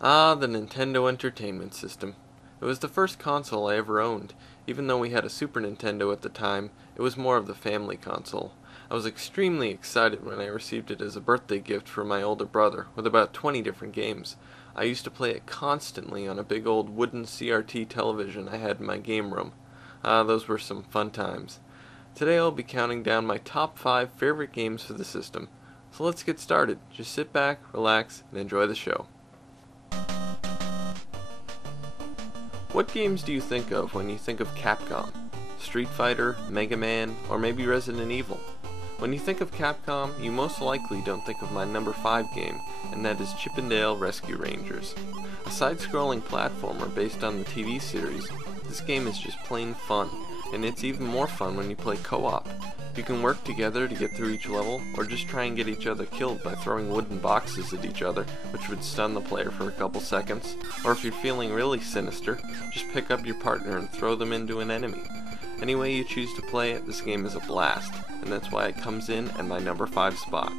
Ah, the Nintendo Entertainment System. It was the first console I ever owned. Even though we had a Super Nintendo at the time, it was more of the family console. I was extremely excited when I received it as a birthday gift from my older brother, with about 20 different games. I used to play it constantly on a big old wooden CRT television I had in my game room. Ah, those were some fun times. Today I'll be counting down my top 5 favorite games for the system. So let's get started. Just sit back, relax, and enjoy the show. What games do you think of when you think of Capcom? Street Fighter, Mega Man, or maybe Resident Evil? When you think of Capcom, you most likely don't think of my number 5 game, and that is Chip 'n Dale Rescue Rangers. A side-scrolling platformer based on the TV series, this game is just plain fun, and it's even more fun when you play co-op. You can work together to get through each level, or just try and get each other killed by throwing wooden boxes at each other, which would stun the player for a couple seconds. Or if you're feeling really sinister, just pick up your partner and throw them into an enemy. Any way you choose to play it, this game is a blast, and that's why it comes in at my number 5 spot.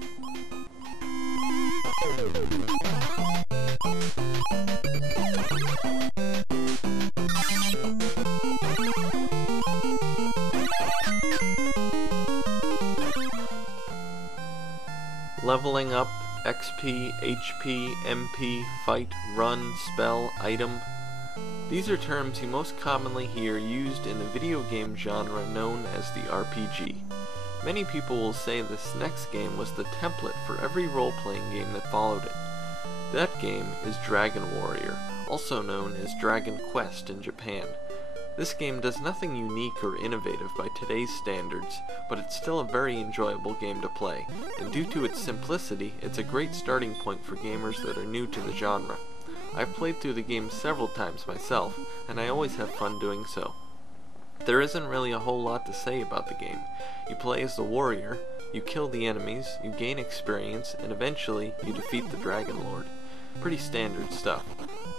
Leveling up, XP, HP, MP, fight, run, spell, item. These are terms you most commonly hear used in the video game genre known as the RPG. Many people will say this next game was the template for every role-playing game that followed it. That game is Dragon Warrior, also known as Dragon Quest in Japan. This game does nothing unique or innovative by today's standards, but it's still a very enjoyable game to play, and due to its simplicity, it's a great starting point for gamers that are new to the genre. I've played through the game several times myself, and I always have fun doing so. There isn't really a whole lot to say about the game. You play as the warrior, you kill the enemies, you gain experience, and eventually you defeat the Dragon Lord. Pretty standard stuff.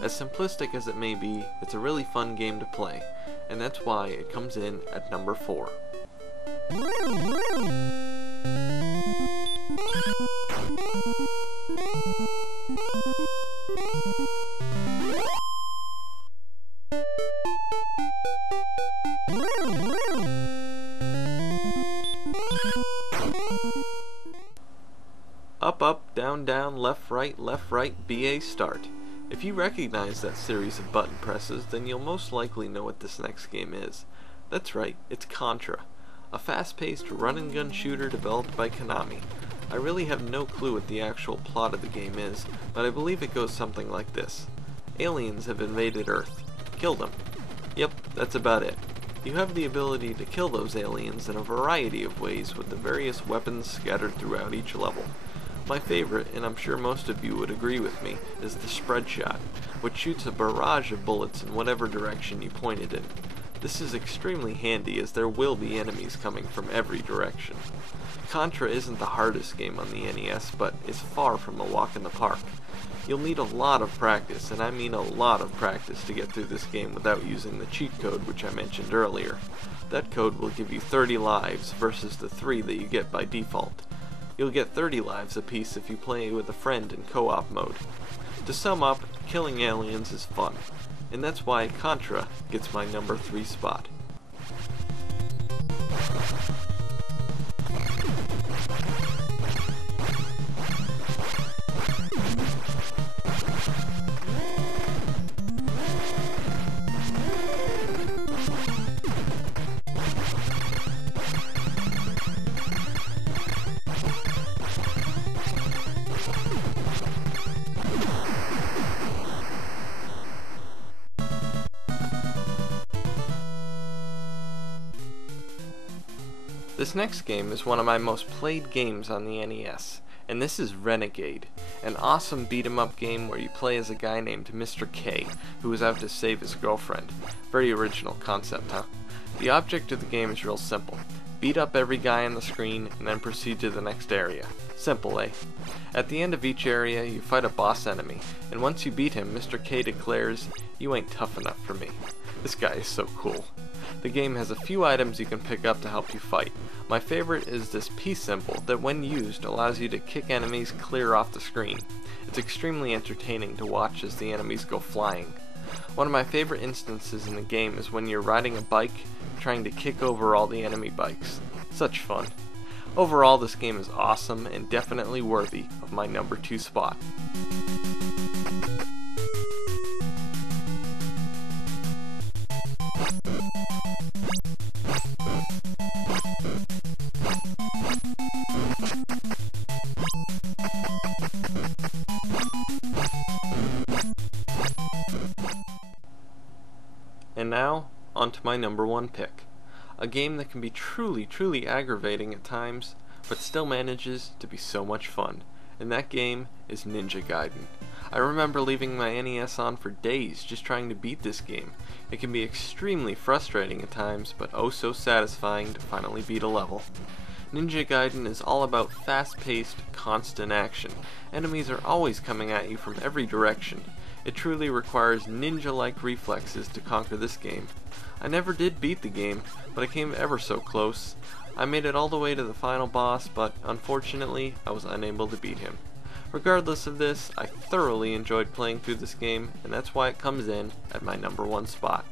As simplistic as it may be, it's a really fun game to play, and that's why it comes in at number 4. Up, up, down, down, left, right, BA start. If you recognize that series of button presses, then you'll most likely know what this next game is. That's right, it's Contra, a fast-paced run-and-gun shooter developed by Konami. I really have no clue what the actual plot of the game is, but I believe it goes something like this. Aliens have invaded Earth. Kill them. Yep, that's about it. You have the ability to kill those aliens in a variety of ways with the various weapons scattered throughout each level. My favorite, and I'm sure most of you would agree with me, is the spread shot, which shoots a barrage of bullets in whatever direction you point it in. This is extremely handy as there will be enemies coming from every direction. Contra isn't the hardest game on the NES, but is far from a walk in the park. You'll need a lot of practice, and I mean a lot of practice to get through this game without using the cheat code which I mentioned earlier. That code will give you 30 lives versus the 3 that you get by default. You'll get 30 lives apiece if you play with a friend in co-op mode. To sum up, killing aliens is fun, and that's why Contra gets my number 3 spot. This next game is one of my most played games on the NES, and this is Renegade, an awesome beat-em-up game where you play as a guy named Mr. K, who is out to save his girlfriend. Very original concept, huh? The object of the game is real simple. Beat up every guy on the screen and then proceed to the next area. Simple, eh? At the end of each area, you fight a boss enemy, and once you beat him, Mr. K declares, "You ain't tough enough for me." This guy is so cool. The game has a few items you can pick up to help you fight. My favorite is this peace symbol that when used allows you to kick enemies clear off the screen. It's extremely entertaining to watch as the enemies go flying. One of my favorite instances in the game is when you're riding a bike trying to kick over all the enemy bikes. Such fun. Overall, this game is awesome and definitely worthy of my number 2 spot. And now, on to my number 1 pick. A game that can be truly aggravating at times, but still manages to be so much fun. And that game is Ninja Gaiden. I remember leaving my NES on for days just trying to beat this game. It can be extremely frustrating at times, but oh so satisfying to finally beat a level. Ninja Gaiden is all about fast-paced, constant action. Enemies are always coming at you from every direction. It truly requires ninja-like reflexes to conquer this game. I never did beat the game, but I came ever so close. I made it all the way to the final boss, but unfortunately, I was unable to beat him. Regardless of this, I thoroughly enjoyed playing through this game, and that's why it comes in at my number 1 spot.